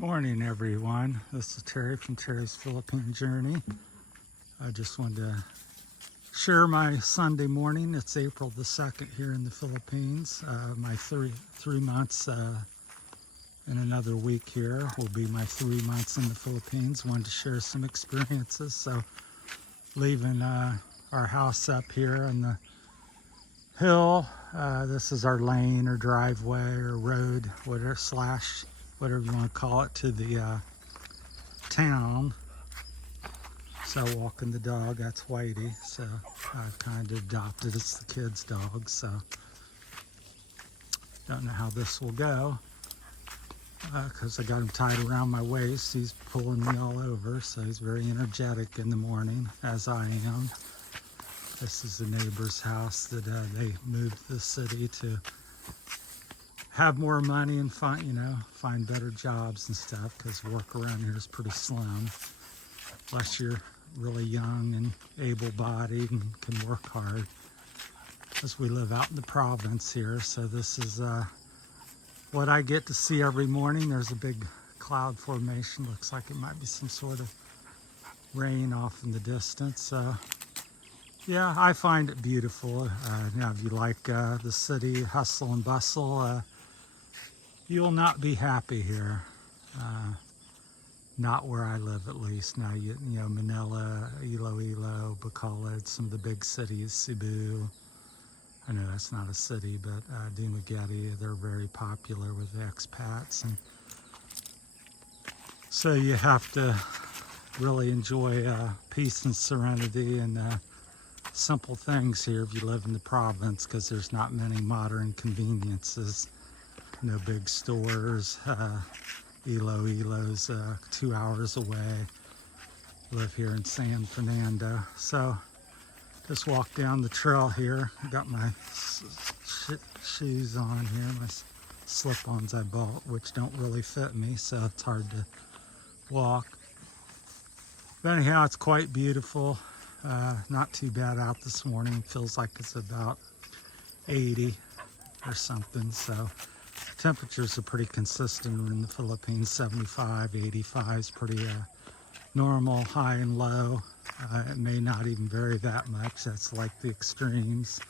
Morning, everyone. This is Terry from Terry's Philippine Journey. I just wanted to share my Sunday morning. It's April the 2nd here in the Philippines. My three months in another week here will be my 3 months in the Philippines. Wanted to share some experiences. So leaving our house up here on the hill. This is our lane or driveway or road, whatever whatever you want to call it, to the town. So walking the dog, that's Whitey. So I've kind of adopted, it's the kid's dog. So don't know how this will go because I got him tied around my waist. He's pulling me all over, so he's very energetic in the morning, as I am. This is the neighbor's house that they moved to the city to have more money and find better jobs and stuff, because work around here is pretty slim unless you're really young and able-bodied and can work hard, because we live out in the province here. So this is what I get to see every morning. There's a big cloud formation. Looks like it might be some sort of rain off in the distance. Yeah, I find it beautiful. If you like the city hustle and bustle, you'll not be happy here. Not where I live, at least. Now, you know, Manila, Iloilo, Bacolod, some of the big cities, Cebu. I know that's not a city, but Dumaguete, they're very popular with expats. And so you have to really enjoy peace and serenity and simple things here if you live in the province, because there's not many modern conveniences. No big stores. Iloilo's 2 hours away. Live here in San Fernando. So just walk down the trail here. I got my shoes on here, my slip-ons I bought, which don't really fit me, so it's hard to walk. But anyhow, it's quite beautiful. Not too bad out this morning. Feels like it's about 80 or something. So temperatures are pretty consistent in the Philippines. 75, 85 is pretty normal, high and low. It may not even vary that much. That's like the extremes.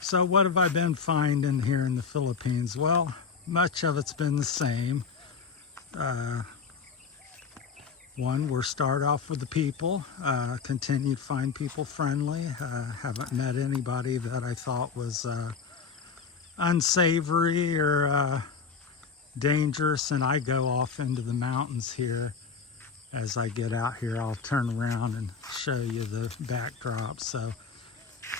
So what have I been finding here in the Philippines? Well, much of it's been the same. One, we'll start off with the people. Continue to find people friendly. Haven't met anybody that I thought was unsavory or dangerous. And I go off into the mountains here. As I get out here, I'll turn around and show you the backdrop. So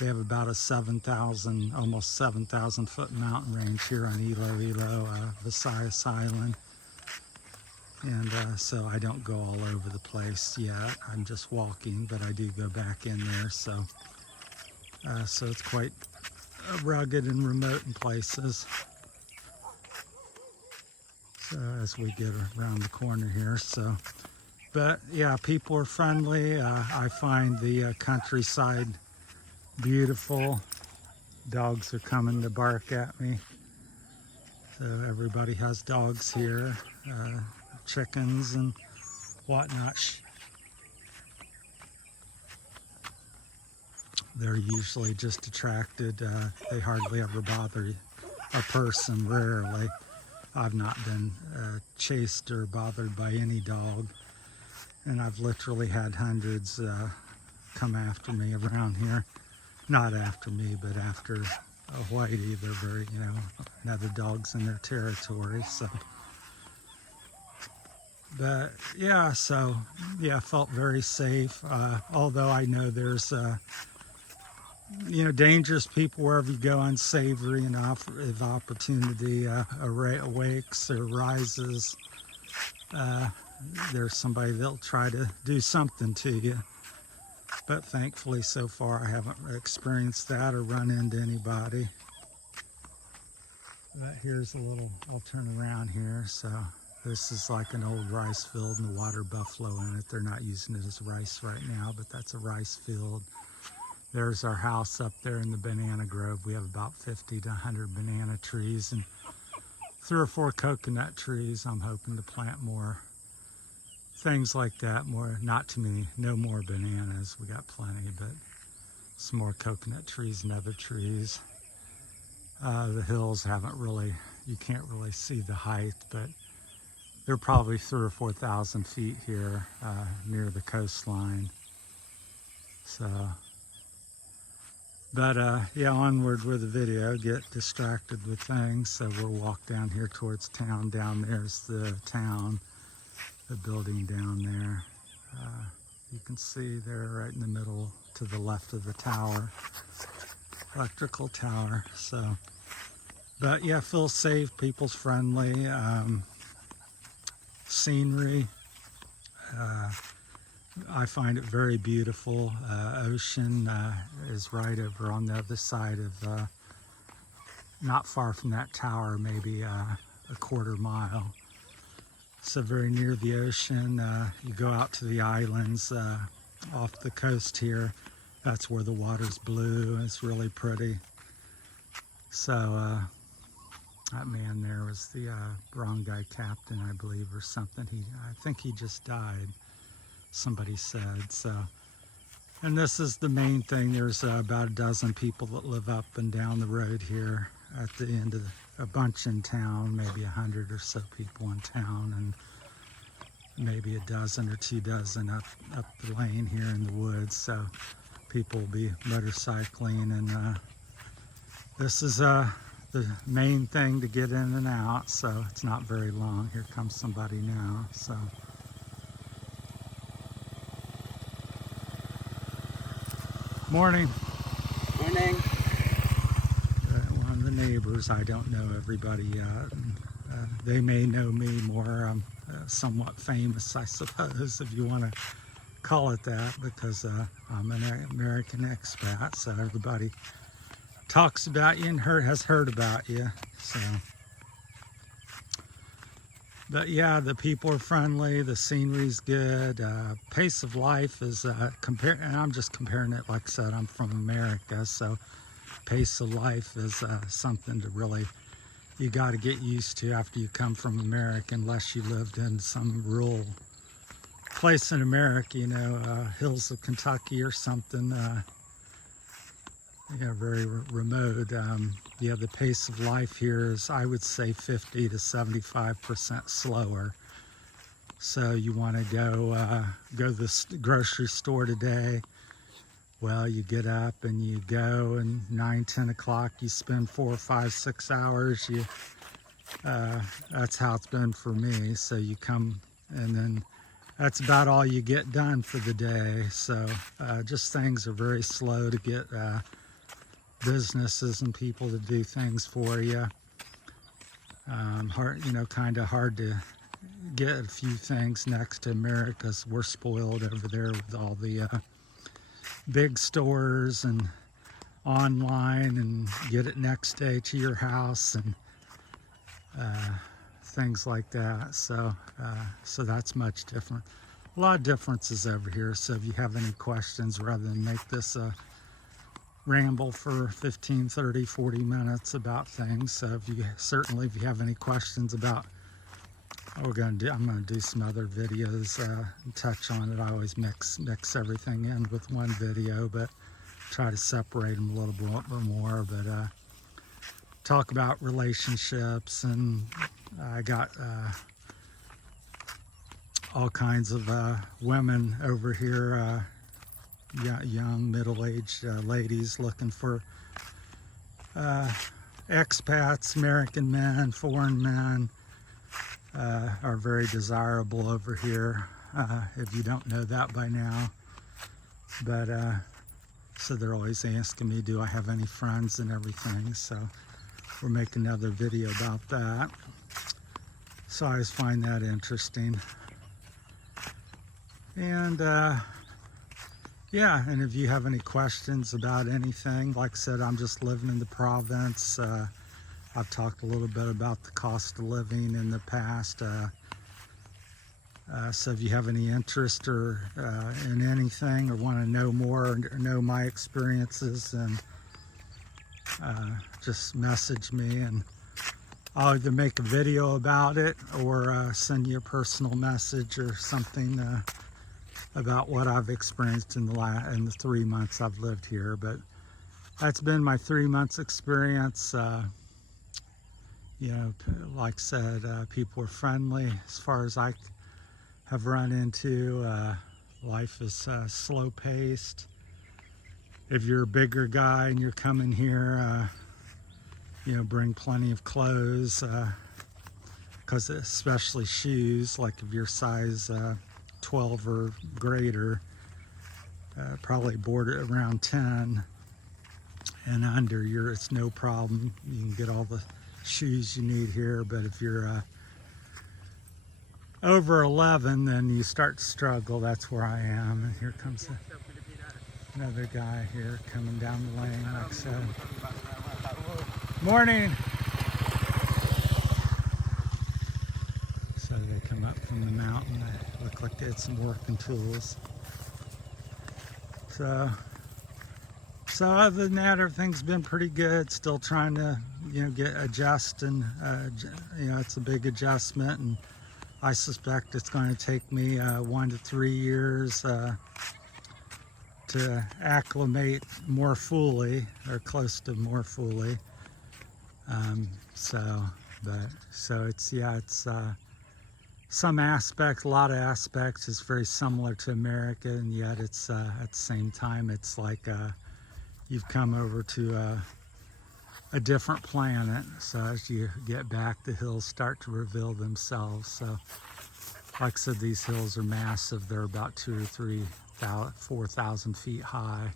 they have about a 7,000, almost 7,000 foot mountain range here on Iloilo, Visayas Island. And so I don't go all over the place yet. I'm just walking, but I do go back in there. So it's quite rugged and remote in places. So as we get around the corner here, but yeah, people are friendly. I find the countryside beautiful. Dogs are coming to bark at me. So everybody has dogs here. Chickens and whatnot. They're usually just attracted. They hardly ever bother a person, rarely. I've not been chased or bothered by any dog. And I've literally had hundreds come after me around here. Not after me, but after Whitey. They're very, another dog's in their territory. So. But yeah, I felt very safe. Although I know there's, dangerous people wherever you go, unsavory, and if opportunity awakes or rises, there's somebody that'll try to do something to you. But thankfully, so far, I haven't experienced that or run into anybody. But here's I'll turn around here, so. This is like an old rice field and the water buffalo in it. They're not using it as rice right now, but that's a rice field. There's our house up there in the banana grove. We have about 50 to 100 banana trees and 3 or 4 coconut trees. I'm hoping to plant more things like that. More, not too many, no more bananas. We got plenty, but some more coconut trees and other trees. The hills haven't really, you can't really see the height, but they're probably 3,000 or 4,000 feet here near the coastline. So, but yeah, onward with the video. Get distracted with things. So we'll walk down here towards town. Down there's the town, the building down there. You can see there right in the middle to the left of the tower, electrical tower. So, but yeah, feels safe, people's friendly, scenery. I find it very beautiful. Ocean is right over on the other side of, not far from that tower, maybe a quarter mile. So very near the ocean. You go out to the islands off the coast here. That's where the water's blue. It's really pretty. So that man there was the barangay captain, I believe, or something. I think he just died, somebody said. So, and this is the main thing. There's about a dozen people that live up and down the road here. At the end of a bunch in town, maybe 100 or so people in town, and maybe a dozen or 2 dozen up the lane here in the woods. So people will be motorcycling, and this is the main thing to get in and out. So it's not very long. Here comes somebody now. So. Morning. Morning. One of the neighbors, I don't know everybody yet. They may know me more. I'm somewhat famous, I suppose, if you want to call it that, because I'm an American expat, so everybody talks about you and has heard about you. So, but yeah, the people are friendly, the scenery's good, pace of life is and I'm just comparing it, like I said, I'm from America, so pace of life is something to really, you got to get used to after you come from America, unless you lived in some rural place in America, you know, hills of Kentucky or something, you know, very remote. Yeah, the pace of life here is, I would say, 50 to 75% slower. So you want to go to the grocery store today. Well, you get up and you go, and 9, 10 o'clock, you spend 4, 5, 6 hours. That's how it's been for me. So you come, and then that's about all you get done for the day. So just things are very slow to get businesses and people to do things for you. Hard, you know, kind of hard to get a few things next to America, 'cause we're spoiled over there with all the big stores and online, and get it next day to your house, and things like that. So so that's much different. A lot of differences over here. So if you have any questions, rather than make this a ramble for 15, 30, 40 minutes about things, so if you have any questions about what I'm going to do some other videos and touch on it. I always mix everything in with one video, but try to separate them a little bit more. But talk about relationships, and I got all kinds of women over here, young middle-aged ladies looking for expats. American men, foreign men are very desirable over here, if you don't know that by now. But so they're always asking me, do I have any friends and everything. So we'll make another video about that. So I always find that interesting. And yeah, and if you have any questions about anything, like I said, I'm just living in the province. I've talked a little bit about the cost of living in the past. So if you have any interest or in anything, or want to know more, or know my experiences, then just message me, and I'll either make a video about it or send you a personal message or something about what I've experienced in the 3 months I've lived here. But that's been my 3 months experience. You know, like I said, people are friendly as far as I have run into. Life is slow paced. If you're a bigger guy and you're coming here, you know, bring plenty of clothes, because especially shoes, like if you're size 12 or greater, probably border around 10 and under, it's no problem. You can get all the shoes you need here. But if you're over 11, then you start to struggle. That's where I am. And here comes another guy here coming down the lane, like I said. Morning. So they come up from the mountain. They look like they had some working tools. So other than that, everything's been pretty good. Still trying to, you know, adjust, and you know, it's a big adjustment, and I suspect it's going to take me 1 to 3 years to acclimate more fully, or close to more fully. So it's, yeah, it's some aspects, a lot of aspects is very similar to America, and yet it's at the same time it's like you've come over to a different planet. So as you get back, the hills start to reveal themselves. So like I said, these hills are massive. They're about 2,000 or 3,000, 4,000 feet high.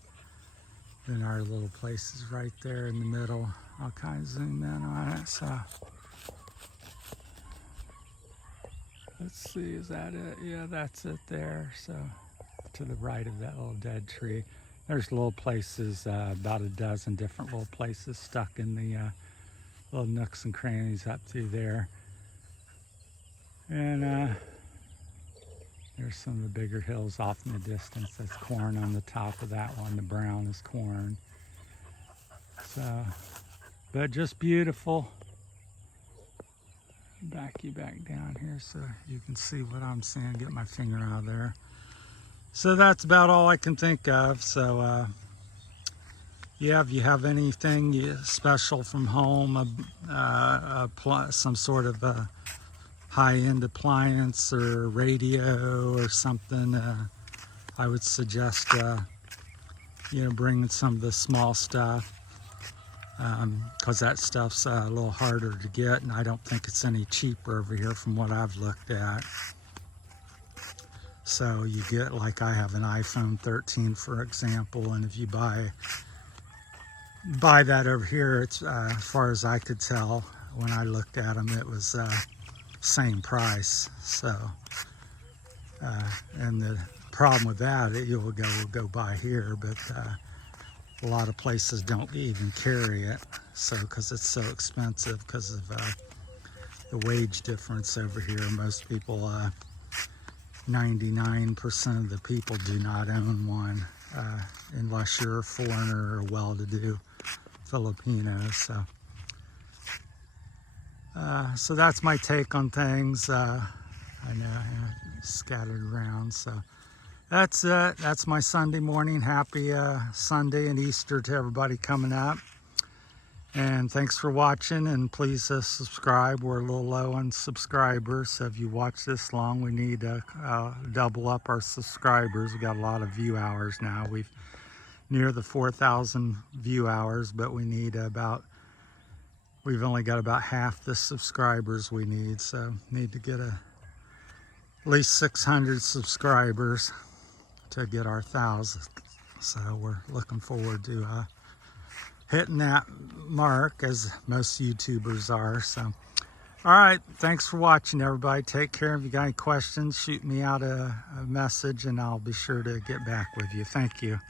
Then our little place is right there in the middle. I'll kind of zoom in on it. So let's see, is that it? Yeah, that's it there. So to the right of that little dead tree. There's little places, about a dozen different little places stuck in the little nooks and crannies up through there. And there's some of the bigger hills off in the distance. That's corn on the top of that one. The brown is corn. So, but just beautiful. Back you back down here so you can see what I'm seeing. Get my finger out of there. So that's about all I can think of. So yeah, if you have anything special from home, some sort of high-end appliance or radio or something, I would suggest you know, bringing some of the small stuff, because that stuff's a little harder to get, and I don't think it's any cheaper over here from what I've looked at. So you get, like I have an iPhone 13, for example, and if you buy that over here, it's as far as I could tell when I looked at them, it was same price. So and the problem with that, you'll go buy here, but a lot of places don't even carry it, so because it's so expensive because of the wage difference over here. Most people, 99% of the people do not own one, unless you're a foreigner or well-to-do Filipino. So that's my take on things. I know I scattered around. So that's it. That's my Sunday morning. Happy Sunday and Easter to everybody coming up. And thanks for watching, and please subscribe. We're a little low on subscribers, so if you watch this long, we need to double up our subscribers. We got a lot of view hours now. We've near the 4,000 view hours, but we need we've only got about half the subscribers we need, so need to get at least 600 subscribers to get our 1,000. So we're looking forward to hitting that mark, as most YouTubers are. So all right, thanks for watching, everybody. Take care. If you got any questions, shoot me out a message and I'll be sure to get back with you. Thank you.